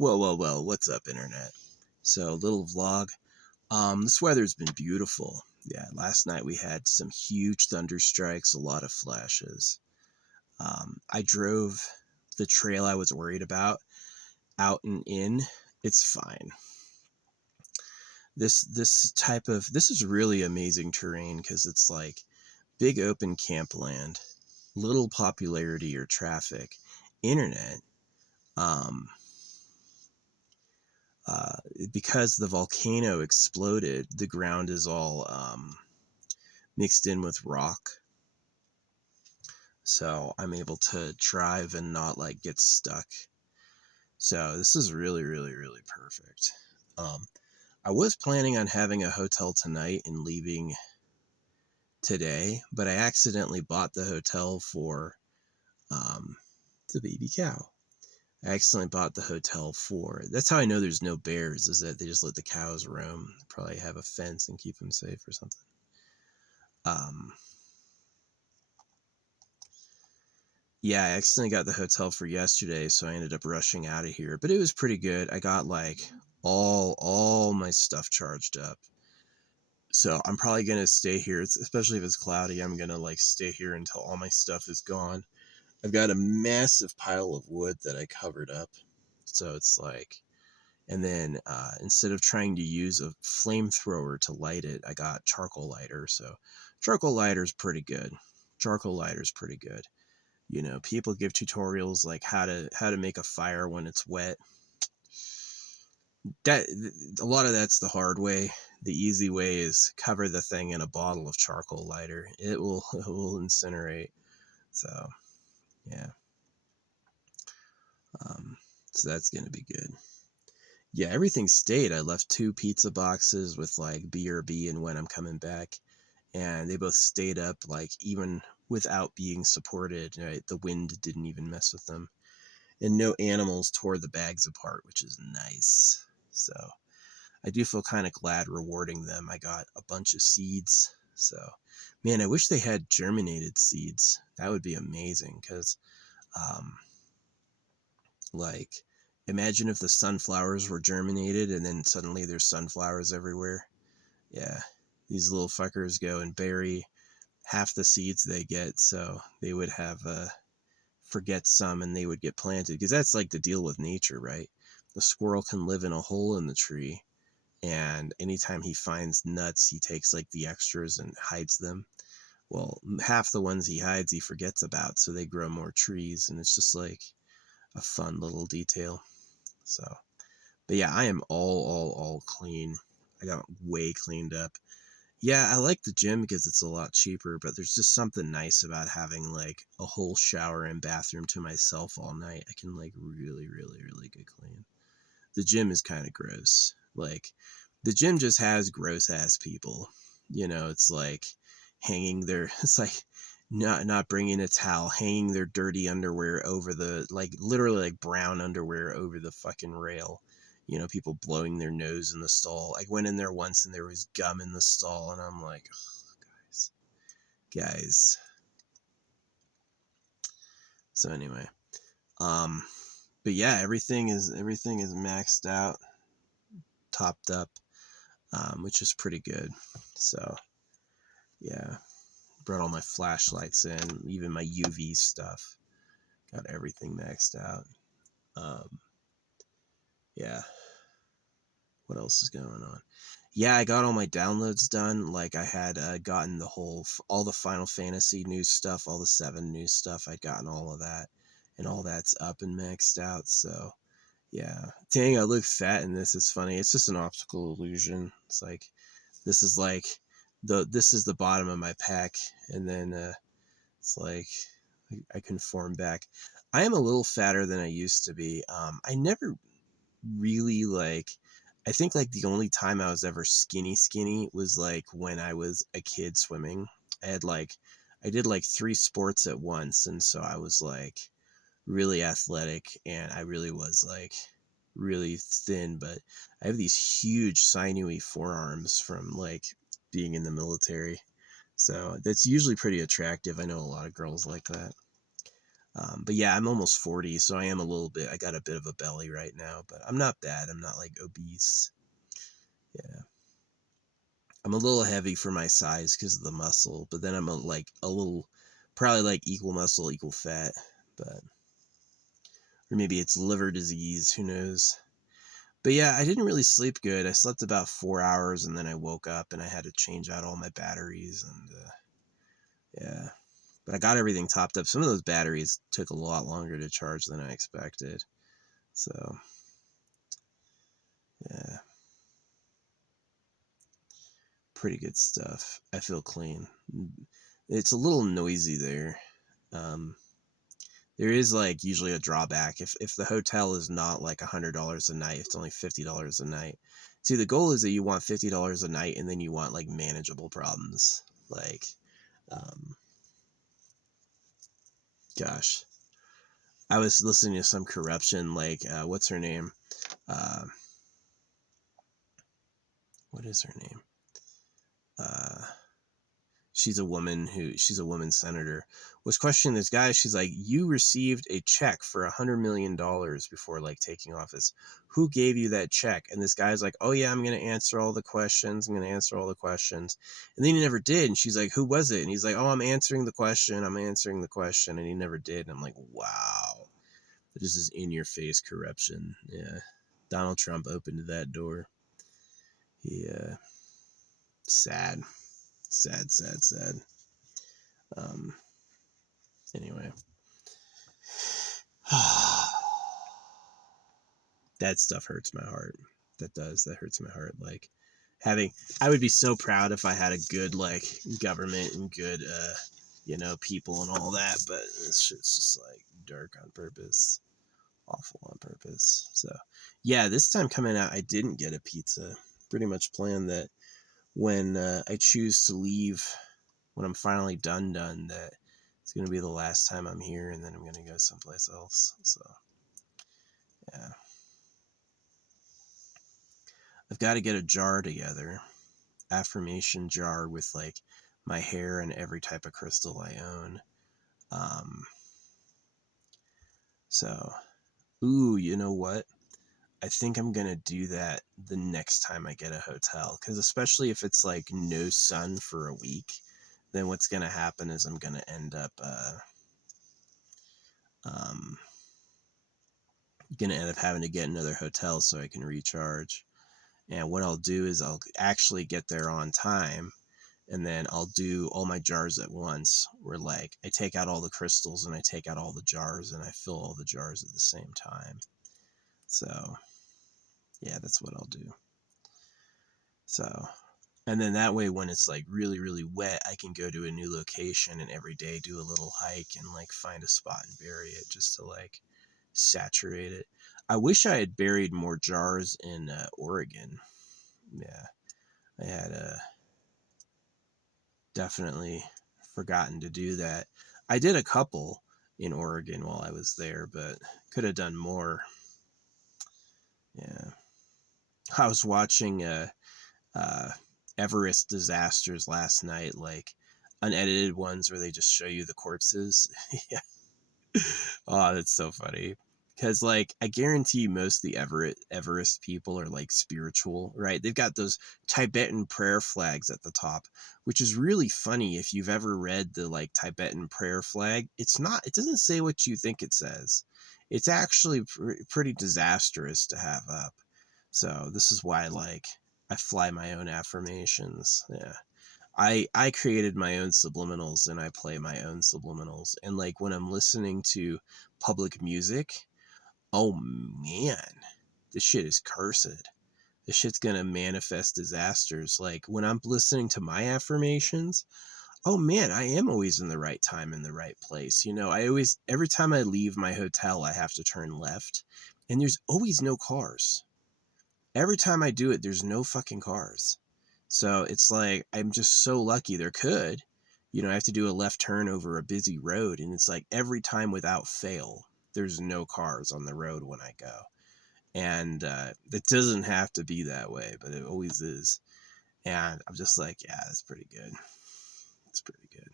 Well, what's up, internet? So, little vlog. This weather's been beautiful. Yeah, last night we had some huge thunder strikes, a lot of flashes. I drove the trail I was worried about out and in. It's fine. This is really amazing terrain because it's like big open camp land, little popularity or traffic, internet. Um, uh, because the volcano exploded, the ground is all mixed in with rock. So I'm able to drive and not like get stuck. So this is really, really, really perfect. Um, I was planning on having a hotel tonight and leaving today, but I accidentally bought the hotel for um, the baby cow. I accidentally bought the hotel for. That's how I know there's no bears. Is that they just let the cows roam? Probably have a fence and keep them safe or something. Um, yeah, I accidentally got the hotel for yesterday, so I ended up rushing out of here. But it was pretty good. I got like all my stuff charged up. So I'm probably gonna stay here, especially if it's cloudy. I'm gonna like stay here until all my stuff is gone. I've got a massive pile of wood that I covered up, so it's like, and then instead of trying to use a flamethrower to light it, I got charcoal lighter. So charcoal lighter's pretty good. Charcoal lighter's pretty good. You know, people give tutorials like how to make a fire when it's wet. That a lot of that's the hard way. The easy way is cover the thing in a bottle of charcoal lighter. It will incinerate. So yeah, um, so that's gonna be good. Yeah, everything stayed. I left 2 pizza boxes with like BRB and when I'm coming back, and they both stayed up like even without being supported. Right, the wind didn't even mess with them. And no animals tore the bags apart, which is nice. So I do feel kind of glad rewarding them. I got a bunch of seeds. So, man, I wish they had germinated seeds. That would be amazing because, um, like, imagine if the sunflowers were germinated and then suddenly there's sunflowers everywhere. Yeah, these little fuckers go and bury half the seeds they get, so they would have forget some and they would get planted because that's like the deal with nature, right? The squirrel can live in a hole in the tree, and anytime he finds nuts, he takes like the extras and hides them. Well, half the ones he hides, he forgets about, so they grow more trees, and it's just like a fun little detail. So, but yeah, I am all clean. I got way cleaned up. Yeah, I like the gym because it's a lot cheaper, but there's just something nice about having like a whole shower and bathroom to myself all night. I can like really, really, really get clean. The gym is kind of gross. Like, the gym just has gross ass people. You know, it's like hanging their, it's like not bringing a towel, hanging their dirty underwear over the, like literally like brown underwear over the fucking rail. You know, people blowing their nose in the stall. I went in there once and there was gum in the stall, and I'm like, oh, guys. So anyway, um, but yeah, everything is maxed out, topped up, which is pretty good. So yeah, brought all my flashlights in, even my UV stuff. Got everything maxed out. Um, yeah. What else is going on? Yeah, I got all my downloads done. Like I had gotten all the Final Fantasy new stuff, all the 7 new stuff. I'd gotten all of that, and all that's up and maxed out. So yeah, dang, I look fat in this. It's funny. It's just an optical illusion. It's like this is like this is the bottom of my pack, and then it's like I conform back. I am a little fatter than I used to be. I never really like. I think like the only time I was ever skinny was like when I was a kid swimming. I did like 3 sports at once, and so I was like really athletic, and I really was like really thin, but I have these huge sinewy forearms from like being in the military. So that's usually pretty attractive. I know a lot of girls like that. But yeah, I'm almost 40, so I am a little bit, I got a bit of a belly right now, but I'm not bad. I'm not like obese. Yeah. I'm a little heavy for my size because of the muscle, but then I'm a little, probably like equal muscle, equal fat, but, or maybe it's liver disease, who knows. But yeah, I didn't really sleep good. I slept about 4 hours and then I woke up and I had to change out all my batteries and yeah. But I got everything topped up. Some of those batteries took a lot longer to charge than I expected. So yeah, pretty good stuff. I feel clean. It's a little noisy there. Um, there is like usually a drawback if the hotel is not like $100 a night, it's only $50 a night. See, the goal is that you want $50 a night, and then you want like manageable problems. Like, um, gosh, I was listening to some corruption. Like, what's her name? Uh, what is her name? Uh, she's a woman senator, was questioning this guy. She's like, you received a check for $100 million before like taking office. Who gave you that check? And this guy's like, oh yeah, I'm going to answer all the questions. I'm going to answer all the questions. And then he never did. And she's like, who was it? And he's like, oh, I'm answering the question. I'm answering the question. And he never did. And I'm like, wow, this is in your face corruption. Yeah. Donald Trump opened that door. Yeah. Sad. Sad, sad, sad. Um, Anyway, that stuff hurts my heart. That hurts my heart. Like having, I would be so proud if I had a good like government and good, people and all that. But this shit's just like dark on purpose, awful on purpose. So yeah, this time coming out, I didn't get a pizza. Pretty much planned that when I choose to leave, when I'm finally done, that it's gonna be the last time I'm here, and then I'm gonna go someplace else. So yeah. I've got to get a jar together, affirmation jar with like my hair and every type of crystal I own. Um, so, ooh, you know what? I think I'm gonna do that the next time I get a hotel, because especially if it's like no sun for a week, then what's gonna happen is I'm gonna end up um, having to get another hotel so I can recharge. And what I'll do is I'll actually get there on time, and then I'll do all my jars at once, where like I take out all the crystals and I take out all the jars and I fill all the jars at the same time. So yeah, that's what I'll do. So, and then that way when it's like really really wet, I can go to a new location and every day do a little hike and like find a spot and bury it just to like saturate it. I wish I had buried more jars in Oregon. Yeah, I had definitely forgotten to do that. I did a couple in Oregon while I was there, but could have done more. Yeah. I was watching uh, Everest disasters last night, like unedited ones where they just show you the corpses. Yeah. Oh, that's so funny. Because, like, I guarantee most of the Everest people are, like, spiritual, right? They've got those Tibetan prayer flags at the top, which is really funny if you've ever read the, like, Tibetan prayer flag. It doesn't say what you think it says. It's actually pretty disastrous to have up. So, this is why, like, I fly my own affirmations. Yeah. I created my own subliminals and I play my own subliminals. And like when I'm listening to public music, oh man, this shit is cursed. This shit's gonna manifest disasters. Like when I'm listening to my affirmations, oh man, I am always in the right time in the right place. Every time I leave my hotel, I have to turn left, and there's always no cars. Every time I do it, there's no fucking cars. So it's like, I'm just so lucky. I have to do a left turn over a busy road. And it's like every time without fail, there's no cars on the road when I go. And it doesn't have to be that way, but it always is. And I'm just like, yeah, that's pretty good. It's pretty good.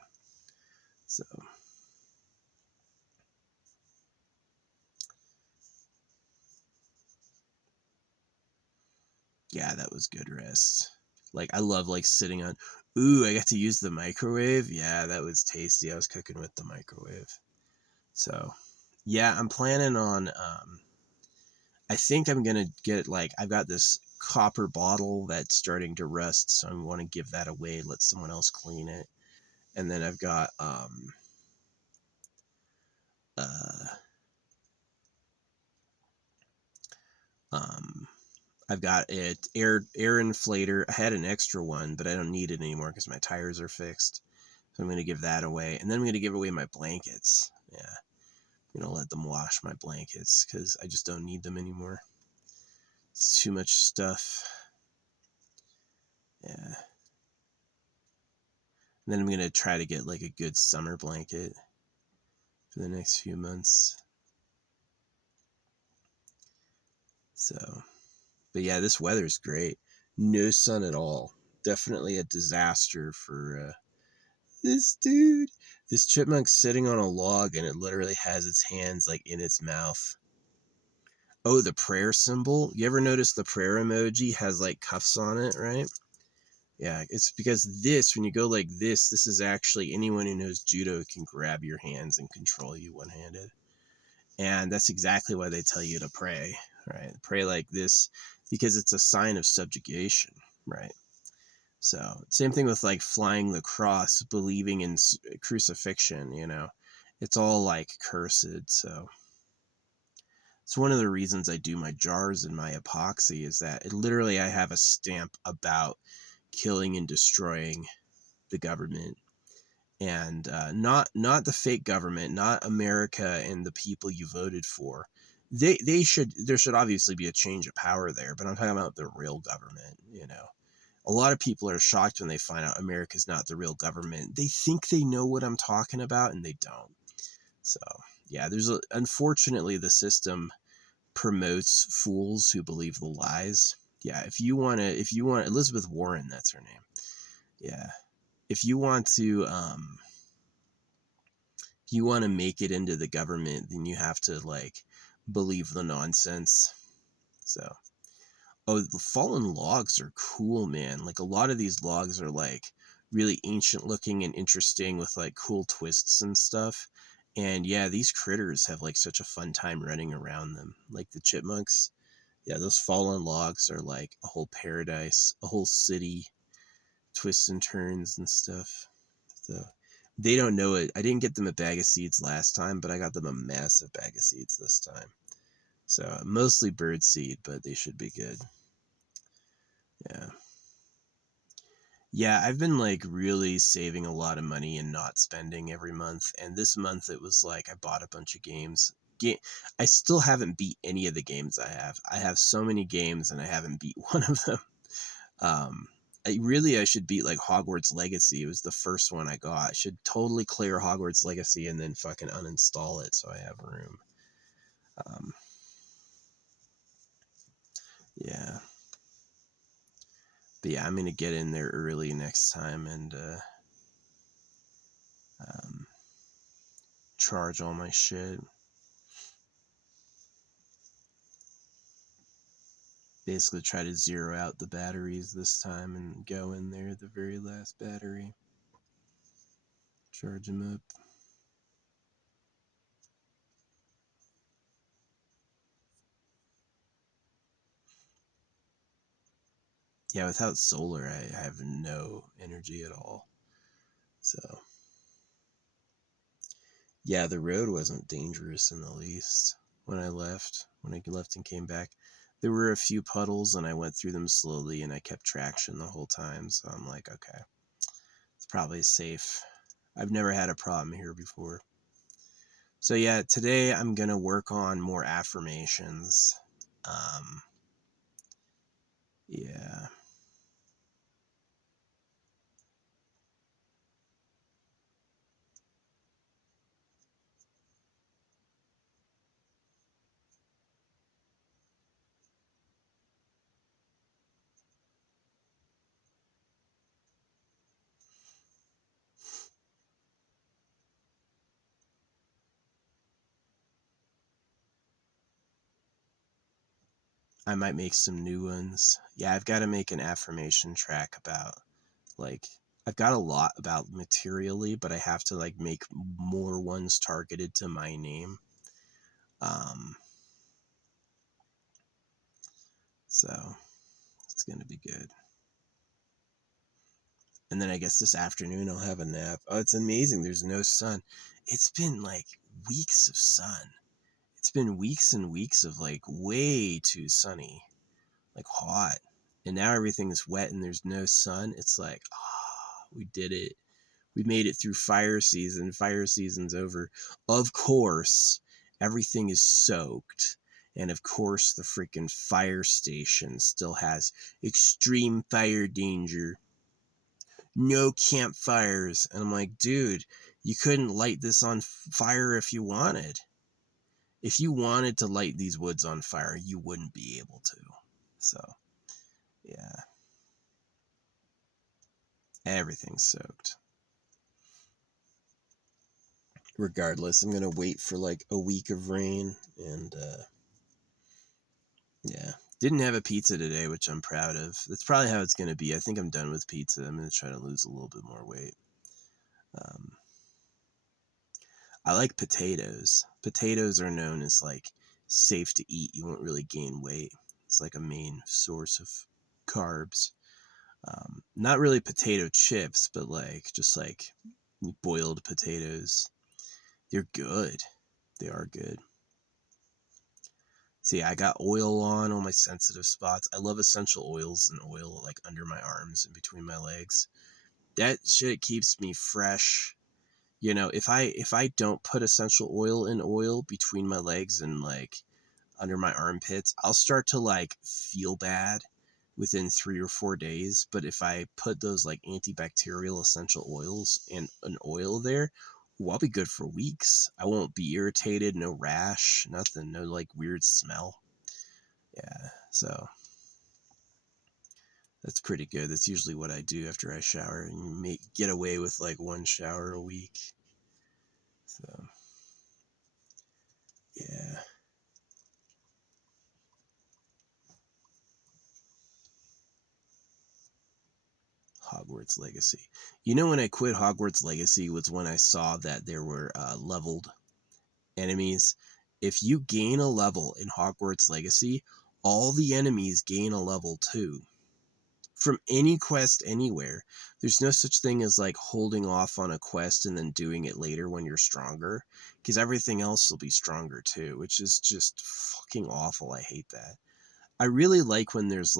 So, Yeah, that was good rest. Like, I love, like, sitting on, ooh, I got to use the microwave. Yeah, that was tasty. I was cooking with the microwave. So, yeah, I'm planning on, I think I'm going to get, like, I've got this copper bottle that's starting to rust, so I want to give that away, let someone else clean it. And then I've got, uh, um, I've got it air inflator. I had an extra one, but I don't need it anymore because my tires are fixed. So I'm going to give that away. And then I'm going to give away my blankets. Yeah. I'm going to let them wash my blankets because I just don't need them anymore. It's too much stuff. Yeah. And then I'm going to try to get like a good summer blanket for the next few months. So, but yeah, this weather's great. No sun at all. Definitely a disaster for this dude. This chipmunk's sitting on a log and it literally has its hands like in its mouth. Oh, the prayer symbol. You ever notice the prayer emoji has like cuffs on it, right? Yeah, it's because this, when you go like this is actually anyone who knows judo can grab your hands and control you one-handed. And that's exactly why they tell you to pray, right? Pray like this because it's a sign of subjugation, right? So, same thing with like flying the cross, believing in crucifixion, you know. It's all like cursed, so it's one of the reasons I do my jars and my epoxy is that literally I have a stamp about killing and destroying the government, and not the fake government, not America and the people you voted for. They should, there should obviously be a change of power there, but I'm talking about the real government. You know, a lot of people are shocked when they find out America's not the real government. They think they know what I'm talking about, and they don't. So yeah, unfortunately the system promotes fools who believe the lies. Yeah, if you want Elizabeth Warren, that's her name. Yeah. If you want to make it into the government, then you have to like believe the nonsense. So, oh, the fallen logs are cool, man. Like a lot of these logs are like really ancient looking and interesting with like cool twists and stuff. And yeah, these critters have like such a fun time running around them. Like the chipmunks. Yeah, those fallen logs are like a whole paradise, a whole city, twists and turns and stuff. So they don't know it. I didn't get them a bag of seeds last time, but I got them a massive bag of seeds this time. So mostly bird seed, but they should be good. Yeah. Yeah, I've been like really saving a lot of money and not spending every month. And this month it was like I bought a bunch of games. I still haven't beat any of the games I have. I have so many games and I haven't beat one of them. Um, I should beat like Hogwarts Legacy. It was the first one I got. I should totally clear Hogwarts Legacy and then fucking uninstall it so I have room. Um, yeah. But yeah, I'm gonna get in there early next time and um, charge all my shit. Basically try to zero out the batteries this time and go in there, the very last battery. Charge them up. Yeah, without solar, I have no energy at all. So, yeah, the road wasn't dangerous in the least when I left. When I left and came back, there were a few puddles, and I went through them slowly, and I kept traction the whole time. So I'm like, okay, it's probably safe. I've never had a problem here before. So yeah, today I'm gonna work on more affirmations. Um, yeah. I might make some new ones. Yeah, I've got to make an affirmation track about, like, I've got a lot about materially, but I have to like make more ones targeted to my name. Um, so it's gonna be good. And then I guess this afternoon I'll have a nap. Oh, it's amazing. There's no sun. It's been like weeks of sun. It's been weeks and weeks of like way too sunny, like hot. And now everything's wet and there's no sun. It's like, we did it. We made it through fire season. Fire season's over. Of course, everything is soaked. And of course, the freaking fire station still has extreme fire danger. No campfires. And I'm like, dude, you couldn't light this on fire if you wanted. If you wanted to light these woods on fire, you wouldn't be able to. So, yeah. Everything's soaked. Regardless, I'm going to wait for like a week of rain. And, yeah. Didn't have a pizza today, which I'm proud of. That's probably how it's going to be. I think I'm done with pizza. I'm going to try to lose a little bit more weight. I like potatoes. Potatoes are known as like safe to eat. You won't really gain weight. It's like a main source of carbs. Not really potato chips, but like just like boiled potatoes. They're good. They are good. See, I got oil on all my sensitive spots. I love essential oils and oil like under my arms and between my legs. That shit keeps me fresh. You know, if I don't put essential oil in oil between my legs and like under my armpits, I'll start to like feel bad within 3 or 4 days. But if I put those like antibacterial essential oils and an oil there, I'll be good for weeks. I won't be irritated, no rash, nothing, no like weird smell. Yeah, so that's pretty good. That's usually what I do after I shower, and get away with like one shower a week. So, yeah. Hogwarts Legacy. You know, when I quit Hogwarts Legacy was when I saw that there were leveled enemies. If you gain a level in Hogwarts Legacy, all the enemies gain a level too. From any quest anywhere. There's no such thing as like holding off on a quest and then doing it later when you're stronger, because everything else will be stronger too, which is just fucking awful. I hate that. I really like when there's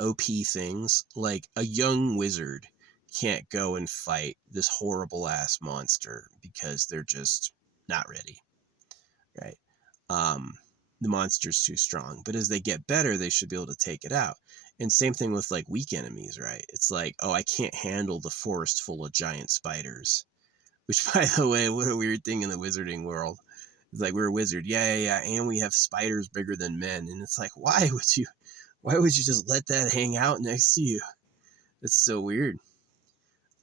OP things, like a young wizard can't go and fight this horrible ass monster because they're just not ready, right? The monster's too strong, but as they get better, they should be able to take it out. And same thing with like weak enemies, right? It's like, oh, I can't handle the forest full of giant spiders, which by the way, what a weird thing in the wizarding world. It's like, we're a wizard, yeah, and we have spiders bigger than men, and it's like, why would you just let that hang out next to you? It's so weird.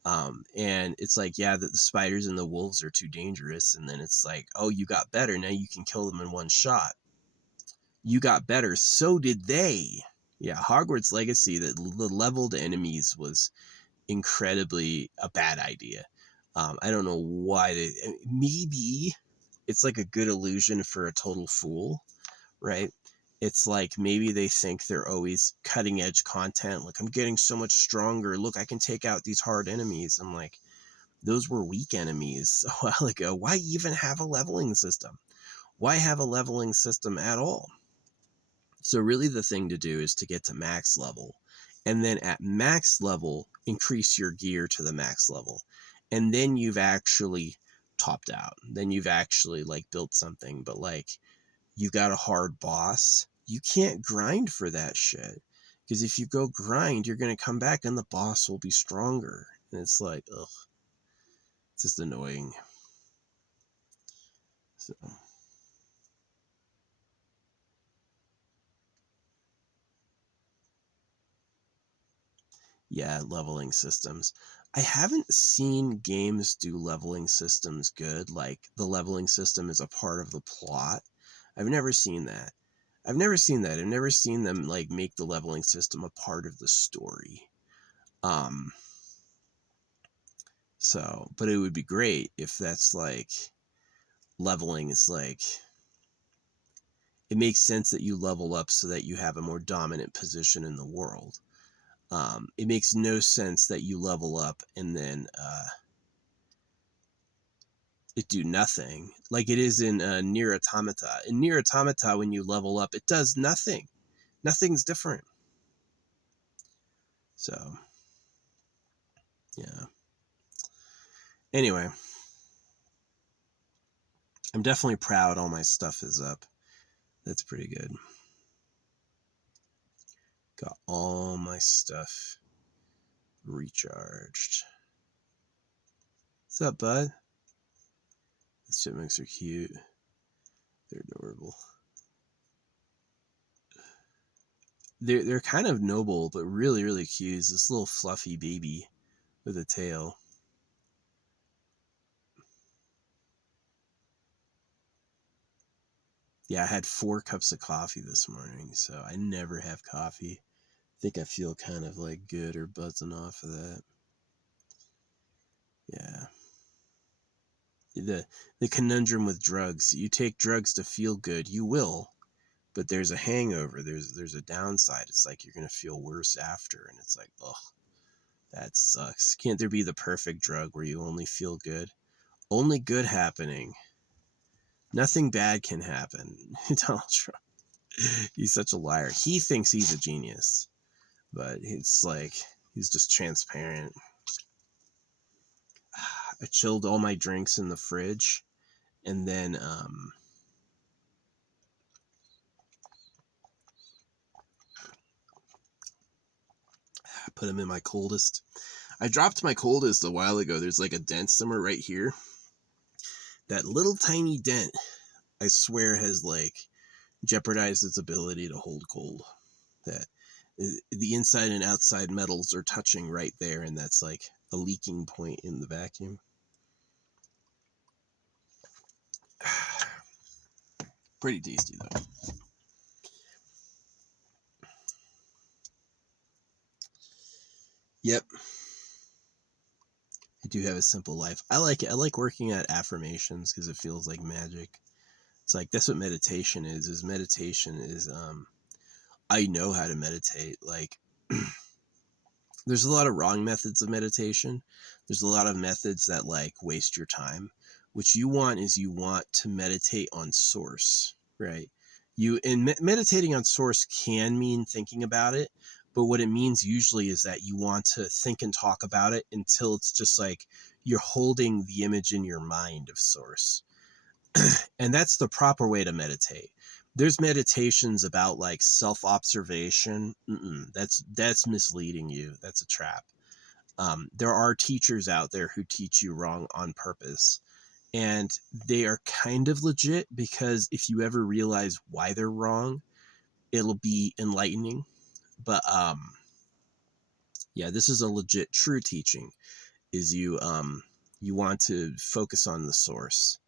And it's like, yeah, that the spiders and the wolves are too dangerous. And then it's like, oh, you got better. Now you can kill them in one shot. You got better. So did they. Yeah, Hogwarts Legacy, the leveled enemies was incredibly a bad idea. I don't know why. Maybe it's like a good illusion for a total fool, right? It's like maybe they think they're always cutting edge content. Like, I'm getting so much stronger. Look, I can take out these hard enemies. I'm like, those were weak enemies a while ago. Why even have a leveling system? Why have a leveling system at all? So really the thing to do is to get to max level. And then at max level, increase your gear to the max level. And then you've actually topped out. Then you've actually like built something. But like, you got a hard boss, you can't grind for that shit. Because if you go grind, you're going to come back and the boss will be stronger. And it's like, ugh. It's just annoying. So. Yeah, leveling systems. I haven't seen games do leveling systems good. Like, the leveling system is a part of the plot. I've never seen that. I've never seen that. I've never seen them like make the leveling system a part of the story. Um, so, but it would be great if that's like leveling is like, it makes sense that you level up so that you have a more dominant position in the world. It makes no sense that you level up and then it do nothing like it is in Nier Automata. In Nier Automata, when you level up, it does nothing. Nothing's different. So, yeah. Anyway, I'm definitely proud all my stuff is up. That's pretty good. Got all my stuff recharged. What's up, bud? The chipmunks are cute. They're adorable. They're kind of noble, but really, really cute. It's this little fluffy baby with a tail. Yeah, I had 4 cups of coffee this morning, so I never have coffee. I think I feel kind of like good or buzzing off of that. Yeah. The conundrum with drugs, you take drugs to feel good, you will, but there's a hangover. There's a downside. It's like you're gonna feel worse after, and it's like, ugh, that sucks. Can't there be the perfect drug where you only feel good? Only good happening. Nothing bad can happen. Donald Trump. He's such a liar. He thinks he's a genius, but it's like he's just transparent. I chilled all my drinks in the fridge, and then I put them in my coldest. I dropped my coldest a while ago. There's like a dent somewhere right here. That little tiny dent, I swear, has like jeopardized its ability to hold cold. That the inside and outside metals are touching right there, and that's like a leaking point in the vacuum. Pretty tasty though. Yep. I do have a simple life. I like it. I like working at affirmations because it feels like magic. It's like that's what meditation is. Meditation is I know how to meditate. Like there's a lot of wrong methods of meditation. There's a lot of methods that like waste your time. What you want is you want to meditate on source, right? Meditating on source can mean thinking about it, but what it means usually is that you want to think and talk about it until it's just like you're holding the image in your mind of source. And that's the proper way to meditate. There's meditations about like self-observation. That's misleading you. That's a trap. There are teachers out there who teach you wrong on purpose, and they are kind of legit because if you ever realize why they're wrong, it'll be enlightening. But yeah, this is a legit true teaching. Is you want to focus on the source,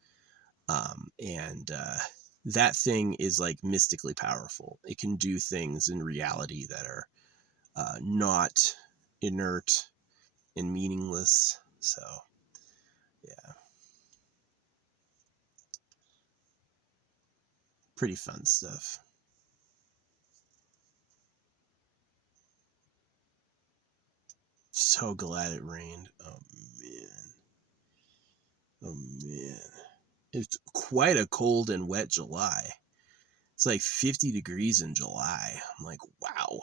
and that thing is like mystically powerful. It can do things in reality that are not inert and meaningless. So yeah, pretty fun stuff. So glad it rained. Oh man. Oh man. It's quite a cold and wet July. It's like 50 degrees in July. I'm like, wow.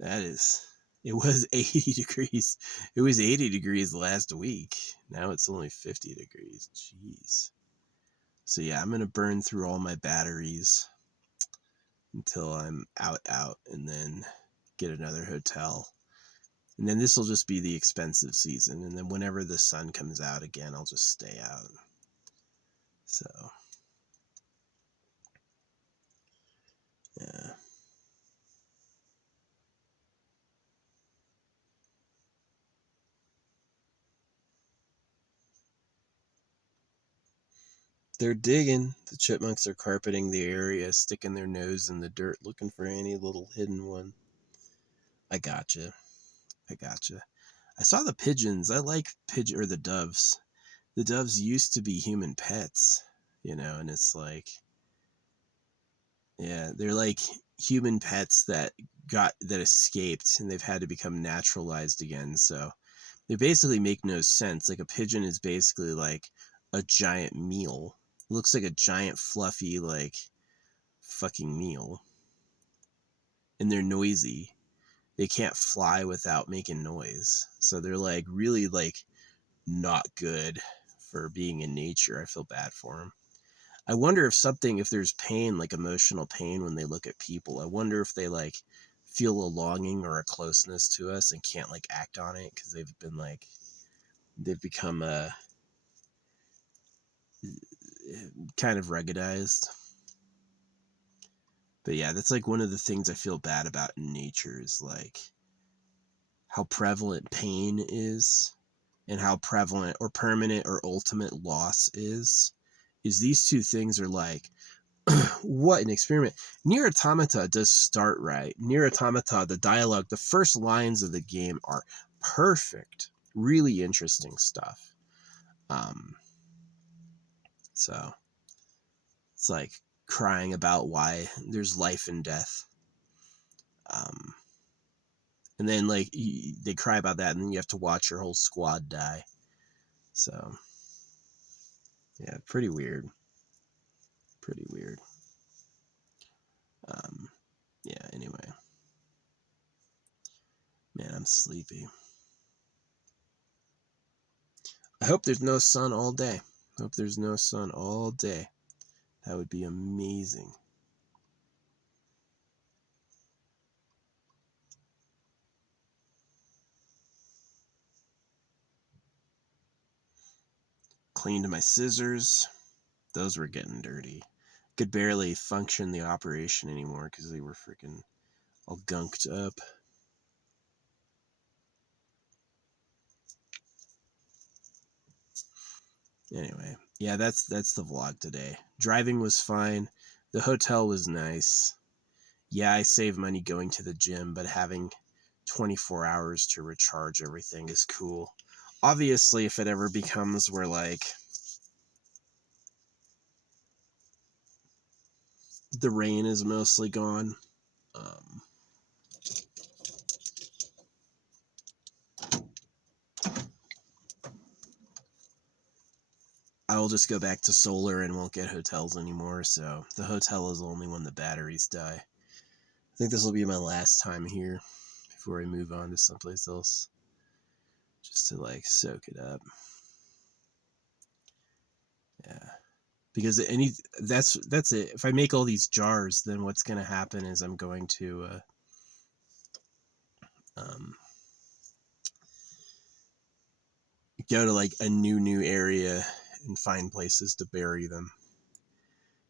That is, it was 80 degrees. It was 80 degrees last week. Now it's only 50 degrees. Jeez. So yeah, I'm going to burn through all my batteries until I'm out, and then get another hotel. And then this will just be the expensive season. And then whenever the sun comes out again, I'll just stay out. So, yeah. They're digging. The chipmunks are carpeting the area, sticking their nose in the dirt, looking for any little hidden one. I gotcha. I gotcha. I saw the pigeons. I like pigeon or the doves. The doves used to be human pets, and it's like, yeah, they're like human pets that escaped and they've had to become naturalized again. So they basically make no sense. Like a pigeon is basically like a giant meal. It looks like a giant fluffy like fucking meal. And they're noisy. They can't fly without making noise. So they're like really like not good for being in nature. I feel bad for them. I wonder if there's pain, like emotional pain when they look at people. I wonder if they like feel a longing or a closeness to us and can't like act on it because they've become kind of ruggedized. But yeah, that's like one of the things I feel bad about in nature is like how prevalent pain is and how prevalent or permanent or ultimate loss is these two things are like what an experiment. Nier Automata does start right. Nier Automata, the dialogue, the first lines of the game are perfect. Really interesting stuff. So it's like crying about why there's life and death. And then like they cry about that and then you have to watch your whole squad die. So yeah, pretty weird. Pretty weird. Yeah, anyway. Man, I'm sleepy. I hope there's no sun all day. Hope there's no sun all day. That would be amazing. Cleaned my scissors. Those were getting dirty. Could barely function the operation anymore because they were freaking all gunked up. Anyway, yeah, that's the vlog today. Driving was fine. The hotel was nice. Yeah, I save money going to the gym, but having 24 hours to recharge everything is cool. Obviously, if it ever becomes where like the rain is mostly gone, I will just go back to solar and won't get hotels anymore. So the hotel is only when the batteries die. I think this will be my last time here before I move on to someplace else, just to like soak it up. Yeah, because that's it. If I make all these jars, then what's going to happen is I'm going to um, go to like a new area and find places to bury them.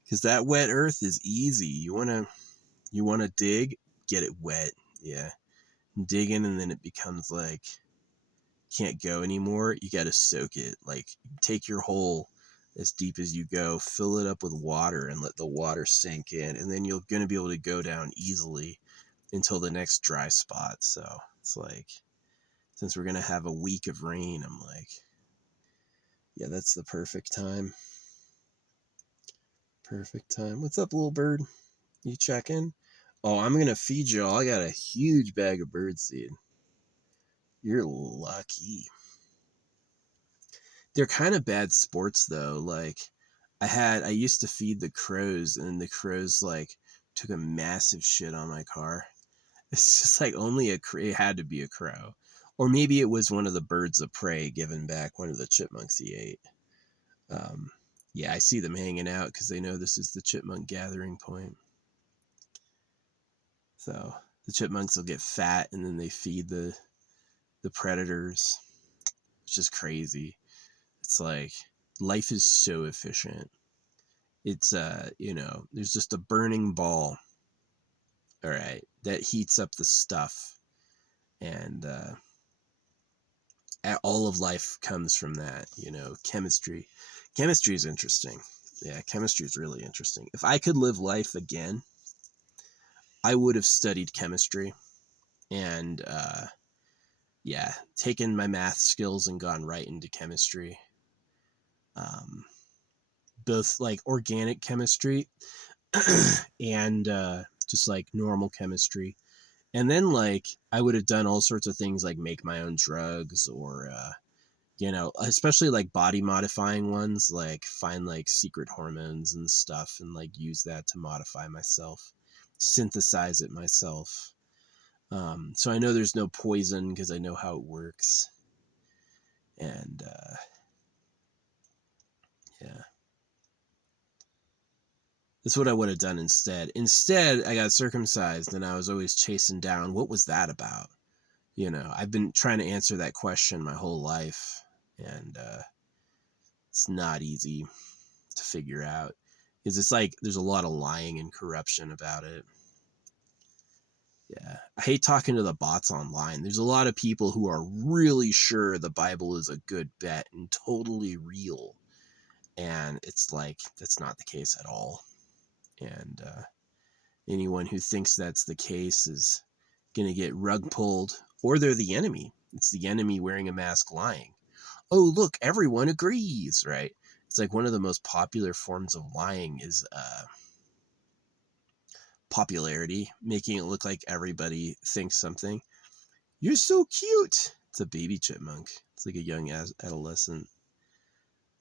Because that wet earth is easy. You wanna dig, get it wet. Yeah, dig in, and then it becomes like can't go anymore. You got to soak it. Like take your hole as deep as you go, fill it up with water, and let the water sink in, and then you're gonna be able to go down easily until the next dry spot. So it's like since we're gonna have a week of rain, I'm like, yeah, that's the perfect time. Perfect time. What's up, little bird? You checking? Oh, I'm gonna feed y'all. I got a huge bag of birdseed. You're lucky. They're kind of bad sports though. Like I used to feed the crows and the crows like took a massive shit on my car. It's just like only it had to be a crow. Or maybe it was one of the birds of prey giving back one of the chipmunks he ate. Um, yeah, I see them hanging out because they know this is the chipmunk gathering point. So the chipmunks will get fat and then they feed the predators. It's just crazy. It's like life is so efficient. It's there's just a burning ball, all right, that heats up the stuff, and all of life comes from that. Chemistry is interesting. Yeah, chemistry is really interesting. If I could live life again, I would have studied chemistry and yeah, taken my math skills and gone right into chemistry. Um, both like organic chemistry and just like normal chemistry. And then like I would have done all sorts of things like make my own drugs or especially like body modifying ones, like find like secret hormones and stuff and like use that to modify myself, synthesize it myself. So I know there's no poison because I know how it works. And yeah, that's what I would have done instead. Instead, I got circumcised and I was always chasing down what was that about? I've been trying to answer that question my whole life, and it's not easy to figure out because it's like there's a lot of lying and corruption about it. Yeah, I hate talking to the bots online. There's a lot of people who are really sure the Bible is a good bet and totally real, and it's like that's not the case at all. And anyone who thinks that's the case is gonna get rug pulled, or they're the enemy. It's the enemy wearing a mask lying. Oh, look, everyone agrees, right? It's like one of the most popular forms of lying is popularity, making it look like everybody thinks something. You're so cute. It's a baby chipmunk. It's like a young adolescent.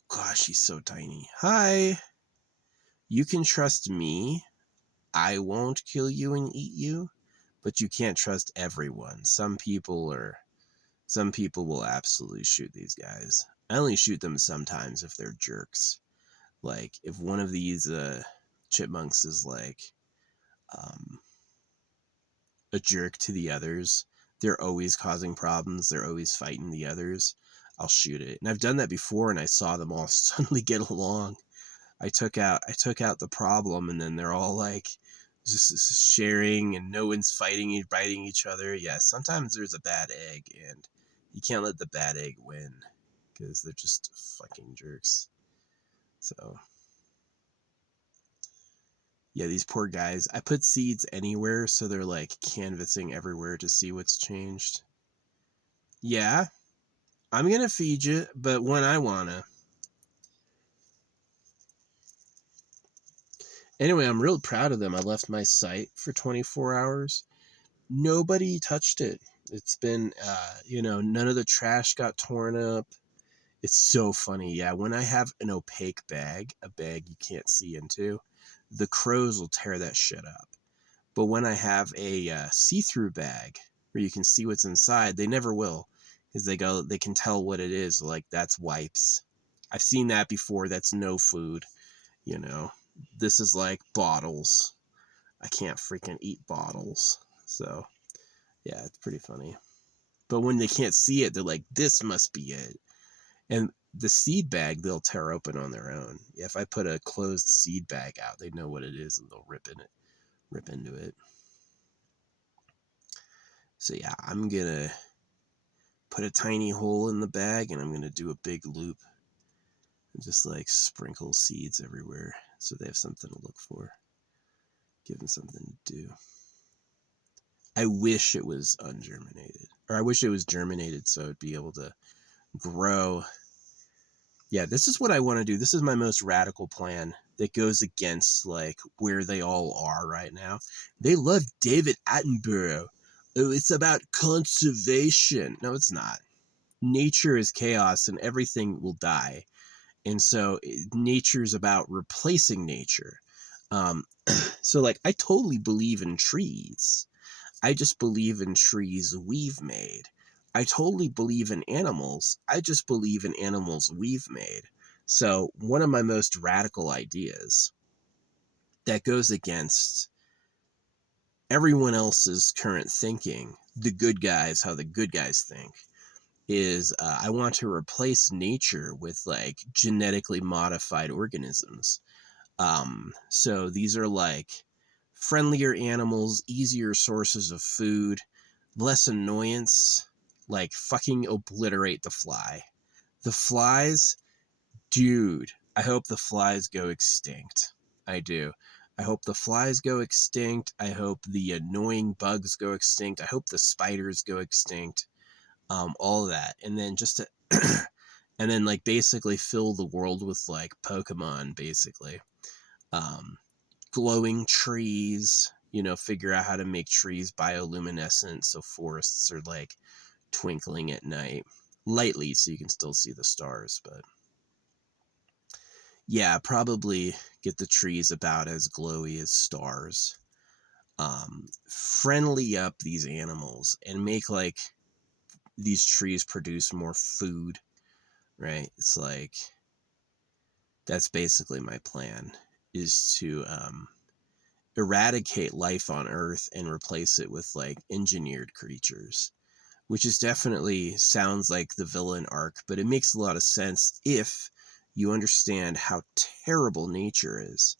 Gosh, she's so tiny. Hi. You can trust me. I won't kill you and eat you, but you can't trust everyone. Some people will absolutely shoot these guys. I only shoot them sometimes if they're jerks. Like if one of these chipmunks is like um, a jerk to the others, they're always causing problems, they're always fighting the others, I'll shoot it. And I've done that before and I saw them all suddenly get along. I took out the problem and then they're all like just sharing and no one's fighting and biting each other. Yeah, sometimes there's a bad egg and you can't let the bad egg win because they're just fucking jerks. So yeah, these poor guys. I put seeds anywhere so they're like canvassing everywhere to see what's changed. Yeah, I'm gonna feed you, but when I wanna. Anyway, I'm real proud of them. I left my site for 24 hours. Nobody touched it. It's been, none of the trash got torn up. It's so funny. Yeah, when I have an opaque bag, a bag you can't see into, the crows will tear that shit up. But when I have a see-through bag where you can see what's inside, they never will because they can tell what it is. Like that's wipes. I've seen that before. That's no food. You know, this is like bottles. I can't freaking eat bottles. So yeah, it's pretty funny. But when they can't see it, they're like, this must be it. And the seed bag, they'll tear open on their own. If I put a closed seed bag out, they know what it is and they'll rip into it. So yeah, I'm gonna put a tiny hole in the bag and I'm gonna do a big loop and just like sprinkle seeds everywhere so they have something to look for. Give them something to do. I wish it was ungerminated. Or I wish it was germinated so it'd be able to grow. Yeah, this is what I want to do. This is my most radical plan that goes against like where they all are right now. They love David Attenborough. Oh, it's about conservation. No, it's not. Nature is chaos and everything will die. And so nature is about replacing nature. Um, so like I totally believe in trees. I just believe in trees we've made. I totally believe in animals. I just believe in animals we've made. So one of my most radical ideas that goes against everyone else's current thinking, the good guys, how the good guys think, is I want to replace nature with like genetically modified organisms. So these are like friendlier animals, easier sources of food, less annoyance, like fucking obliterate the fly. The flies, dude, I hope the flies go extinct. I do. I hope the flies go extinct. I hope the annoying bugs go extinct. I hope the spiders go extinct. All of that. And then just to and then like basically fill the world with like Pokemon, basically. Um, glowing trees, figure out how to make trees bioluminescent so forests are like twinkling at night. Lightly so you can still see the stars, but yeah, probably get the trees about as glowy as stars. Friendly up these animals and make like these trees produce more food, right? It's like that's basically my plan, is to eradicate life on Earth and replace it with like engineered creatures, which is definitely sounds like the villain arc, but it makes a lot of sense if you understand how terrible nature is.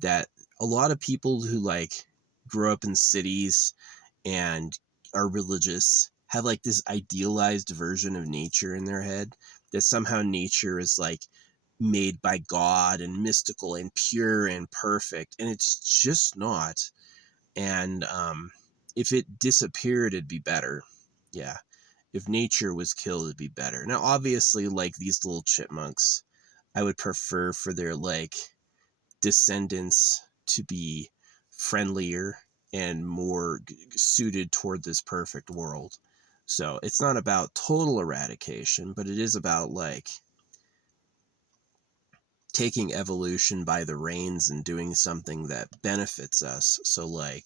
That a lot of people who like grow up in cities and are religious have like this idealized version of nature in their head, that somehow nature is like made by God and mystical and pure and perfect, and it's just not. And if it disappeared, it'd be better. Yeah, if nature was killed, it'd be better. Now, obviously, like these little chipmunks, I would prefer for their like descendants to be friendlier and more suited toward this perfect world. So it's not about total eradication, but it is about like taking evolution by the reins and doing something that benefits us. So like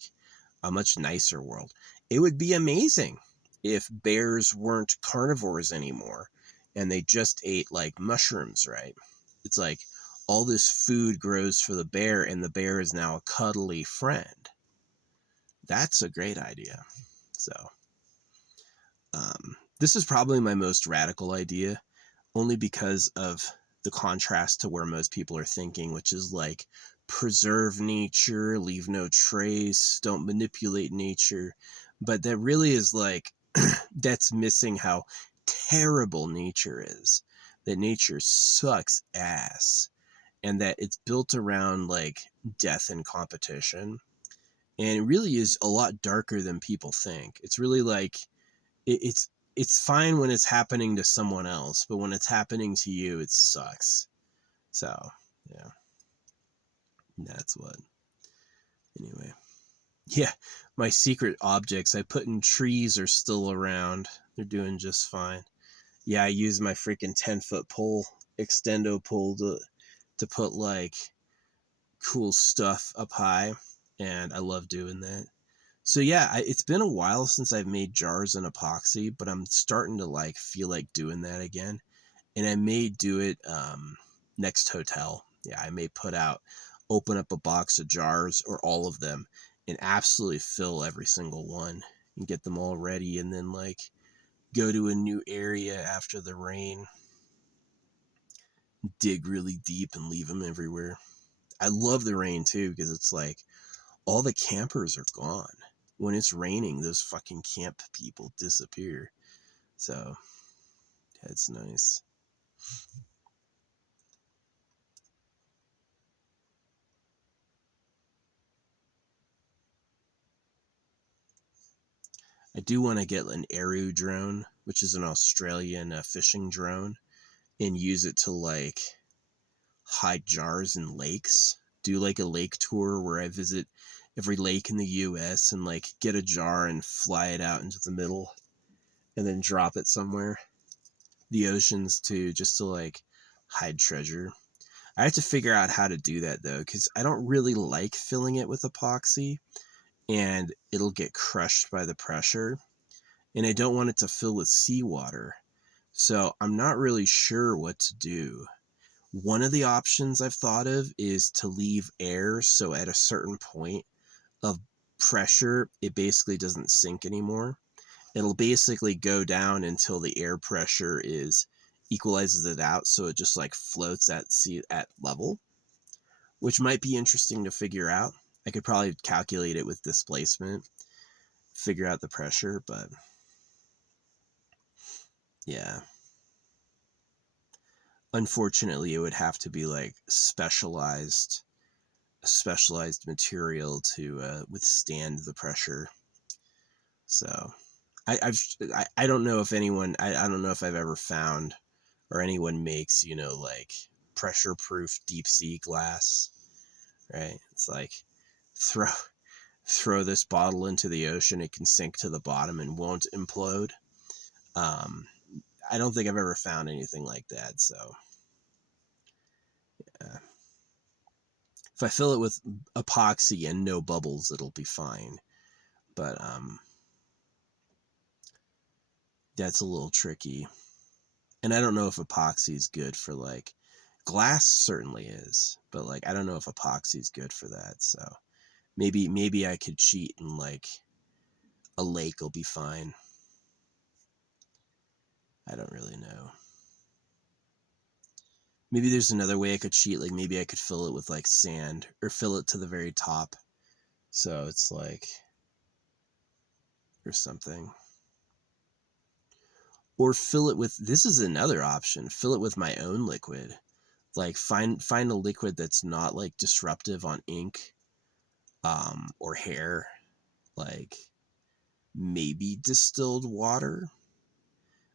a much nicer world. It would be amazing if bears weren't carnivores anymore and they just ate like mushrooms, right? It's like all this food grows for the bear and the bear is now a cuddly friend. That's a great idea. So this is probably my most radical idea, only because of the contrast to where most people are thinking, which is like preserve nature, leave no trace, don't manipulate nature. But that really is like, that's missing how terrible nature is. That nature sucks ass. And that it's built around like death and competition. And it really is a lot darker than people think. It's really like, it's it's fine when it's happening to someone else, but when it's happening to you, it sucks. So, yeah, that's what. Anyway, yeah, my secret objects I put in trees are still around. They're doing just fine. Yeah, I use my freaking 10-foot pole, extendo pole, to put like cool stuff up high, and I love doing that. So yeah, it's been a while since I've made jars in epoxy, but I'm starting to like feel like doing that again. And I may do it next hotel. Yeah, I may open up a box of jars or all of them and absolutely fill every single one and get them all ready, and then like go to a new area after the rain, dig really deep and leave them everywhere. I love the rain too, because it's like all the campers are gone. When it's raining, those fucking camp people disappear. So that's nice. I do want to get an Aru drone, which is an Australian fishing drone, and use it to like hide jars in lakes. Do like a lake tour where I visit every lake in the US and like get a jar and fly it out into the middle and then drop it somewhere. The oceans too, just to like hide treasure. I have to figure out how to do that though, because I don't really like filling it with epoxy and it'll get crushed by the pressure. And I don't want it to fill with seawater. So I'm not really sure what to do. One of the options I've thought of is to leave air, so at a certain point of pressure, it basically doesn't sink anymore. It'll basically go down until the air pressure is equalizes it out, so it just like floats at sea at level, which might be interesting to figure out. I could probably calculate it with displacement, figure out the pressure, but yeah. unfortunately, it would have to be like specialized material to withstand the pressure. So I don't know if anyone, I don't know if I've ever found or anyone makes, you know, like pressure proof deep sea glass, right? It's like throw this bottle into the ocean, it can sink to the bottom and won't implode. Um, I don't think I've ever found anything like that. So yeah. If I fill it with epoxy and no bubbles, it'll be fine. But that's a little tricky. And I don't know if epoxy is good for like glass certainly is, but like I don't know if epoxy is good for that. So maybe I could cheat and like a lake will be fine. I don't really know. Maybe there's another way I could cheat. Like maybe I could fill it with like sand or fill it to the very top. So it's like, or something. Or fill it with, this is another option, fill it with my own liquid. Like find a liquid that's not like disruptive on ink or hair. Like maybe distilled water,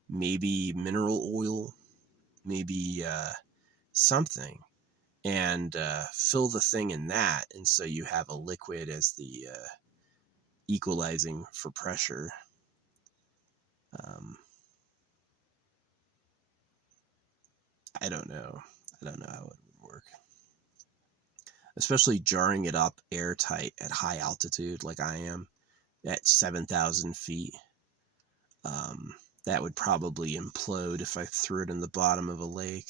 maybe mineral oil, maybe something, and fill the thing in that, and so you have a liquid as the equalizing for pressure. I don't know how it would work, especially jarring it up airtight at high altitude like I am at 7,000 feet. That would probably implode if I threw it in the bottom of a lake.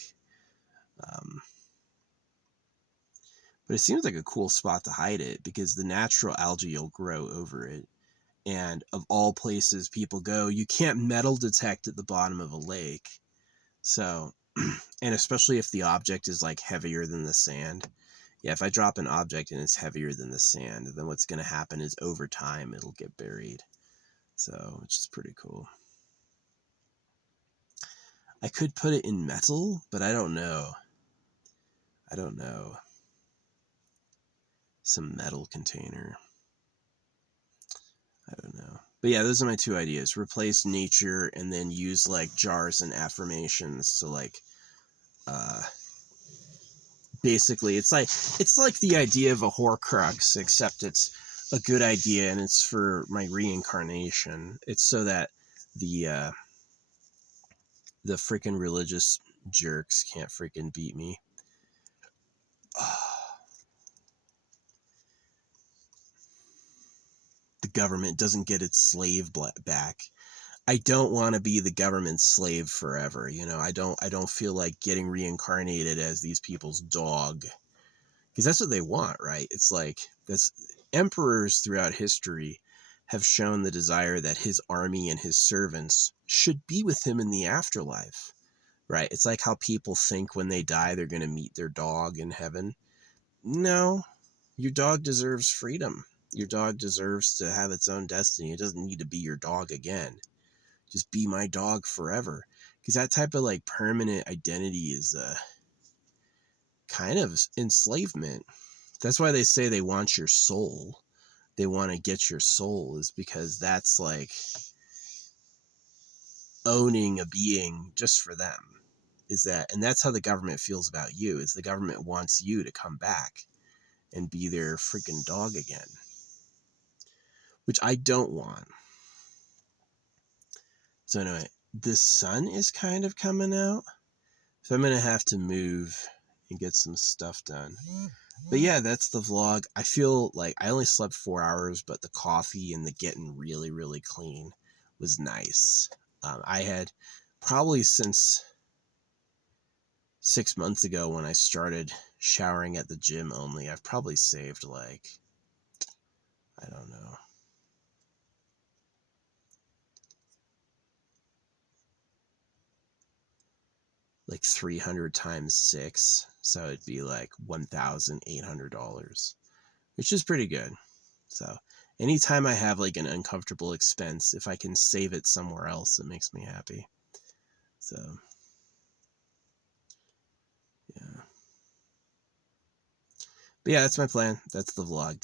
But it seems like a cool spot to hide it because the natural algae will grow over it. And of all places people go, you can't metal detect at the bottom of a lake. So, and especially if the object is like heavier than the sand. Yeah, if I drop an object and it's heavier than the sand, then what's going to happen is over time it'll get buried. So, which is pretty cool. I could put it in metal, but I don't know. Some metal container. I don't know. But yeah, those are my two ideas. Replace nature and then use like jars and affirmations to like basically it's like the idea of a Horcrux, except it's a good idea and it's for my reincarnation. It's so that the freaking religious jerks can't freaking beat me. The government doesn't get its slave back. I don't want to be the government's slave forever. You know, I don't feel like getting reincarnated as these people's dog, because that's what they want, right? It's like that's emperors throughout history have shown the desire that his army and his servants should be with him in the afterlife, right? It's like how people think when they die they're going to meet their dog in heaven. No, your dog deserves freedom. Your dog deserves to have its own destiny. It doesn't need to be your dog again. Just be my dog forever. Because that type of like permanent identity is kind of enslavement. That's why they say they want your soul. They want to get your soul, is because that's like owning a being just for them. Is that, and that's how the government feels about you, is the government wants you to come back and be their freaking dog again, which I don't want. So anyway, the sun is kind of coming out, so I'm gonna have to move and get some stuff done. But yeah, that's the vlog. I feel like I only slept 4 hours, but the coffee and the getting really, really clean was nice. I had probably since 6 months ago when I started showering at the gym only, I've probably saved like, I don't know, like 300 times 6. So it'd be like $1,800, which is pretty good. So anytime I have like an uncomfortable expense, if I can save it somewhere else, it makes me happy. So But yeah, that's my plan. That's the vlog.